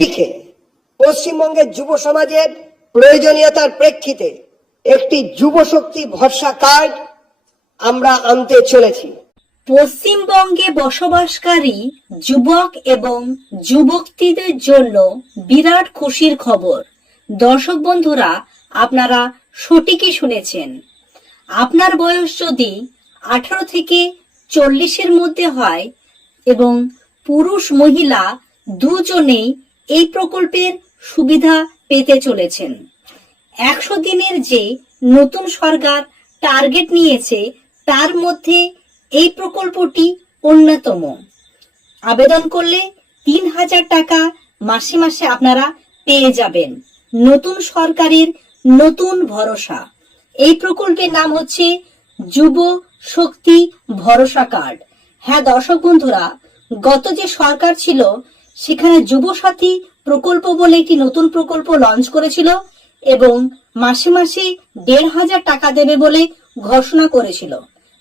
লিখে পশ্চিমবঙ্গের যুব সমাজের প্রয়োজনীয়তার প্রেক্ষিতে একটি যুব শক্তি ভরসা কার্ড আমরা আনতে চলেছি। পশ্চিমবঙ্গে বসবাসকারী যুবক এবং যুবতীদের জন্য বিরাট খুশির খবর। দর্শক বন্ধুরা, আপনারা সঠিকই শুনেছেন। আপনার বয়স যদি 18 থেকে 40-এর মধ্যে হয় এবং পুরুষ মহিলা দুজনেই এই প্রকল্পের সুবিধা পেতে চলেছেন। 100 দিনের যে নতুন সরকার টার্গেট নিয়েছে তার মধ্যে এই প্রকল্পটি অন্যতম। আবেদন করলে 3000 টাকা মাসে মাসে আপনারা পেয়ে যাবেন। নতুন সরকারের নতুন ভরসা। এই প্রকল্পের নাম হচ্ছে যুব শক্তি ভরসা কার্ড। হ্যাঁ দর্শক বন্ধুরা, গত যে সরকার ছিল সেখানে যুব সাথী প্রকল্প বলে একটি নতুন প্রকল্প লঞ্চ করেছিল এবং মাসে মাসে 1500 টাকা দেবে বলে ঘোষণা করেছিল।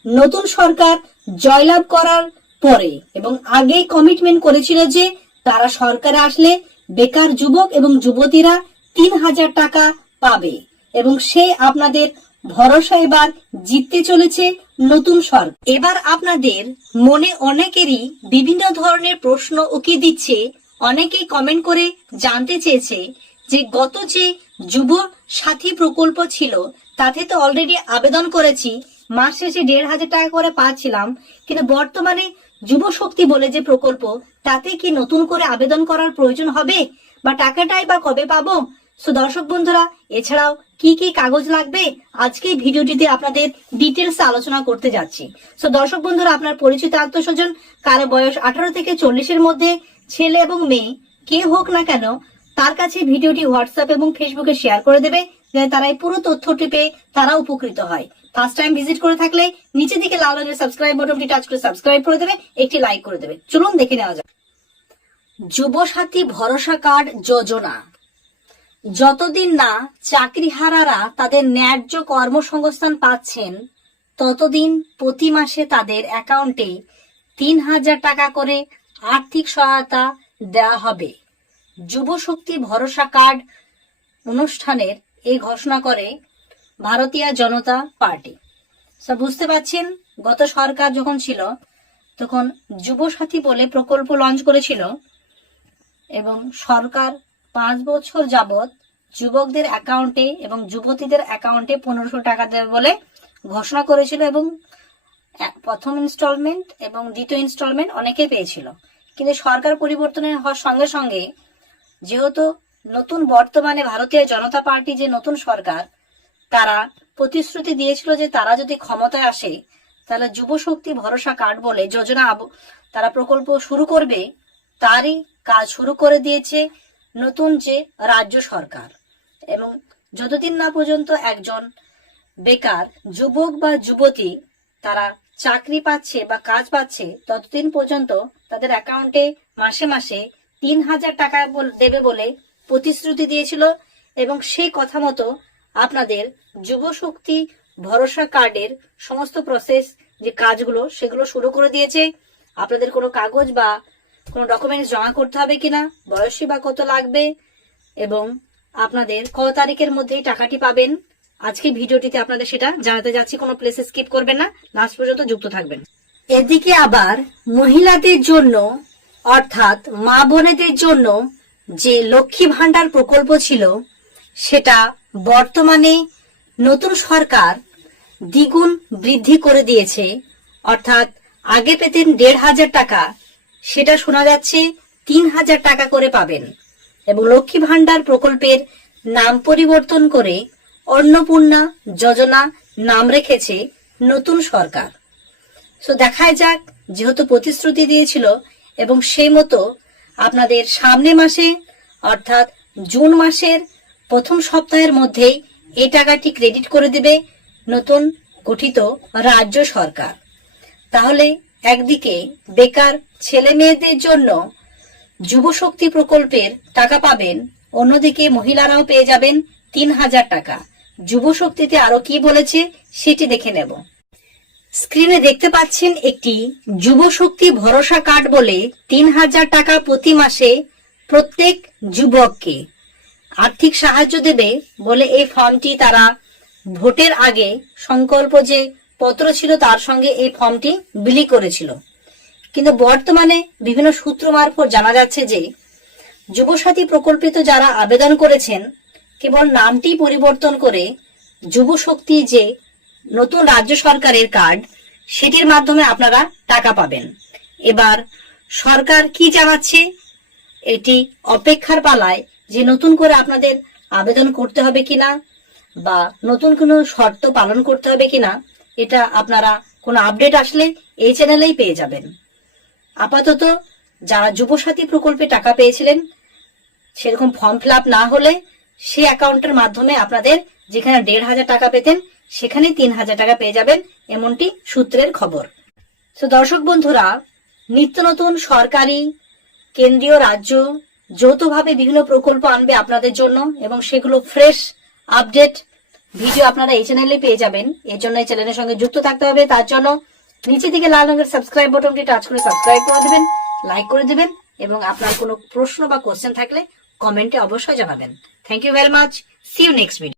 নতুন সরকার জয়লাভ করার পরে এবং আগেই কমিটমেন্ট করেছিল যে তারা সরকারে আসলে বেকার যুবক এবং যুবতীরা 3000 টাকা পাবে এবং সে আপনাদের ভরসা এবার জিততে চলেছে নতুন সরকার। এবার আপনাদের মনে অনেকেরই বিভিন্ন ধরনের প্রশ্ন উকি দিচ্ছে। অনেকেই কমেন্ট করে জানতে চেয়েছে যে গত যে যুব সাথী প্রকল্প ছিল তাতে তো অলরেডি আবেদন করেছি, মাস শেষে 1500 টাকা করে পাচ্ছিলাম, কিন্তু বর্তমানে যুব শক্তি বলে যে প্রকল্প তাতে কি নতুন করে আবেদন করার প্রয়োজন হবে বা টাকাটাই বা কবে পাবো? সো দর্শক বন্ধুরা, এছাড়াও কি কি কাগজ লাগবে আজকে ভিডিওটিতে আপনাদের ডিটেলস আলোচনা করতে যাচ্ছি। সো দর্শক বন্ধুরা, আপনার পরিচিত আত্মস্বজন কারো বয়স 18 থেকে 40-এর মধ্যে ছেলে এবং মেয়ে কে হোক না কেন তার কাছে ভিডিওটি হোয়াটসঅ্যাপ এবং ফেসবুকে শেয়ার করে দেবে, যাতে তারা এই পুরো তথ্যটি পেয়ে তারা উপকৃত হয়। ফার্স্ট টাইম ভিজিট করে থাকলে নিচে দিকে লাল রঙের সাবস্ক্রাইব বাটনটি টাচ করে সাবস্ক্রাইব করে দেবে, একটি লাইক করে দেবে। চলুন দেখে নেওয়া যাক। যুব সাথী ভরসা কার্ড যোজনা। যতদিন না চাকরিহারারা তাদের ন্যায্য কর্মসংস্থান পাচ্ছেন ততদিন প্রতি মাসে তাদের অ্যাকাউন্টে 3000 টাকা করে আর্থিক সহায়তা দেওয়া হবে। যুব শক্তি ভরসা কার্ড অনুষ্ঠানের এই ঘোষণা করে ভারতীয় জনতা পার্টি। বুঝতে পারছেন, গত সরকার যখন ছিল তখন যুব সাথী বলে প্রকল্প লঞ্চ করেছিল এবং সরকার 5 বছর যাবত যুবকদের অ্যাকাউন্টে এবং যুবতীদের অ্যাকাউন্টে 1500 টাকা দেবে বলে ঘোষণা করেছিল এবং প্রথম ইনস্টলমেন্ট এবং দ্বিতীয় ইনস্টলমেন্ট অনেকে পেয়েছিল। কিন্তু সরকার পরিবর্তনের হওয়ার সঙ্গে সঙ্গে যেহেতু নতুন বর্তমানে ভারতীয় জনতা পার্টি যে নতুন সরকার, তারা প্রতিশ্রুতি দিয়েছিল যে তারা যদি ক্ষমতায় আসে তাহলে যুব শক্তি ভরসা কার্ড বলে যোজনা তারা প্রকল্প শুরু করবে। তারই কাজ শুরু করে দিয়েছে নতুন যে রাজ্য সরকার। এবং যতদিন না পর্যন্ত একজন বেকার যুবক বা যুবতী তারা চাকরি পাচ্ছে বা কাজ পাচ্ছে ততদিন পর্যন্ত তাদের অ্যাকাউন্টে মাসে মাসে 3000 টাকা দেবে বলে প্রতিশ্রুতি দিয়েছিল এবং সেই কথা মতো আপনাদের যুব শক্তি ভরসা কার্ডের সমস্ত প্রসেস যে কাজগুলো সেগুলো শুরু করে দিয়েছে। আপনাদের কোনো কাগজ বা কোনো ডকুমেন্টস জমা করতে হবে কিনা, বয়সী বা কত লাগবে এবং আপনাদের কত তারিখের মধ্যেই টাকাটি পাবেন, আজকে ভিডিওটিতে আপনাদের সেটা জানাতে যাচ্ছি। কোনো প্লেসে স্কিপ করবেন না, লাস্ট পর্যন্ত যুক্ত থাকবেন। এদিকে আবার মহিলাদের জন্য অর্থাৎ মা বোনেদের জন্য যে লক্ষ্মী ভান্ডার প্রকল্প ছিল সেটা বর্তমানে নতুন সরকার দ্বিগুণ বৃদ্ধি করে দিয়েছে। অর্থাৎ আগে পেতেন 1500 টাকা, সেটা শোনা যাচ্ছে 3000 টাকা করে পাবেন এবং লক্ষ্মী ভান্ডার প্রকল্পের নাম পরিবর্তন করে অন্নপূর্ণা যোজনা নাম রেখেছে নতুন সরকার। সো দেখায় যাক, যেহেতু প্রতিশ্রুতি দিয়েছিল এবং সেই মতো আপনাদের সামনে মাসে অর্থাৎ জুন মাসের প্রথম সপ্তাহের মধ্যেই এই টাকাটি ক্রেডিট করে দেবে নতুন গঠিত রাজ্য সরকার। তাহলে একদিকে বেকার ছেলে মেয়েদের জন্য যুব শক্তি প্রকল্পের টাকা পাবেন, অন্যদিকে মহিলারাও পেয়ে যাবেন 3000 টাকা। যুব শক্তিতে আরো কি বলেছে সেটি দেখে নেব। স্ক্রিনে দেখতে পাচ্ছেন একটি যুব শক্তি ভরসা কার্ড বলে 3000 টাকা প্রতি মাসে প্রত্যেক যুবককে আর্থিক সাহায্য দেবে বলে এই ফর্মটি তারা ভোটের আগে সংকল্প যে পত্র ছিল তার সঙ্গে এই ফর্মটি বিলি করেছিল। কিন্তু বর্তমানে বিভিন্ন সূত্র মারফত জানা যাচ্ছে যে যুবসাথী প্রকল্পিত যারা আবেদন করেছেন কেবল নামটি পরিবর্তন করে যুব শক্তি যে নতুন রাজ্য সরকারের কার্ড সেটির মাধ্যমে আপনারা টাকা পাবেন। এবার সরকার কি জানাচ্ছে এটি অপেক্ষার পালায় যে নতুন করে আপনাদের আবেদন করতে হবে কিনা বা নতুন কোনো শর্ত পালন করতে হবে কিনা এটা আপনারা কোনো আপডেট আসলে এই চ্যানেলেই পেয়ে যাবেন। আপাতত যারা যুবসাথী প্রকল্পে টাকা পেয়েছিলেন সেরকম ফর্ম ফিল আপ না হলে সেই অ্যাকাউন্টের মাধ্যমে আপনাদের যেখানে 1,500 টাকা পেতেন সেখানে 3,000 টাকা পেয়ে যাবেন, এমনটি সূত্রের খবর। তো দর্শক বন্ধুরা, নিত্য নতুন সরকারি কেন্দ্রীয় রাজ্য যৌথভাবে বিভিন্ন প্রকল্প আনবে আপনাদের জন্য এবং সেগুলো ফ্রেশ আপডেট ভিডিও আপনারা এই চ্যানেলে পেয়ে যাবেন। এর জন্য এই চ্যানেলের সঙ্গে যুক্ত থাকতে হবে। তার জন্য নিচে থেকে লাল রঙের সাবস্ক্রাইব বাটনটি টাচ করে সাবস্ক্রাইব করে দিবেন, লাইক করে দিবেন এবং আপনার কোনো প্রশ্ন বা কোশ্চেন থাকলে কমেন্টে অবশ্যই জানাবেন। Thank you very much. See you next video.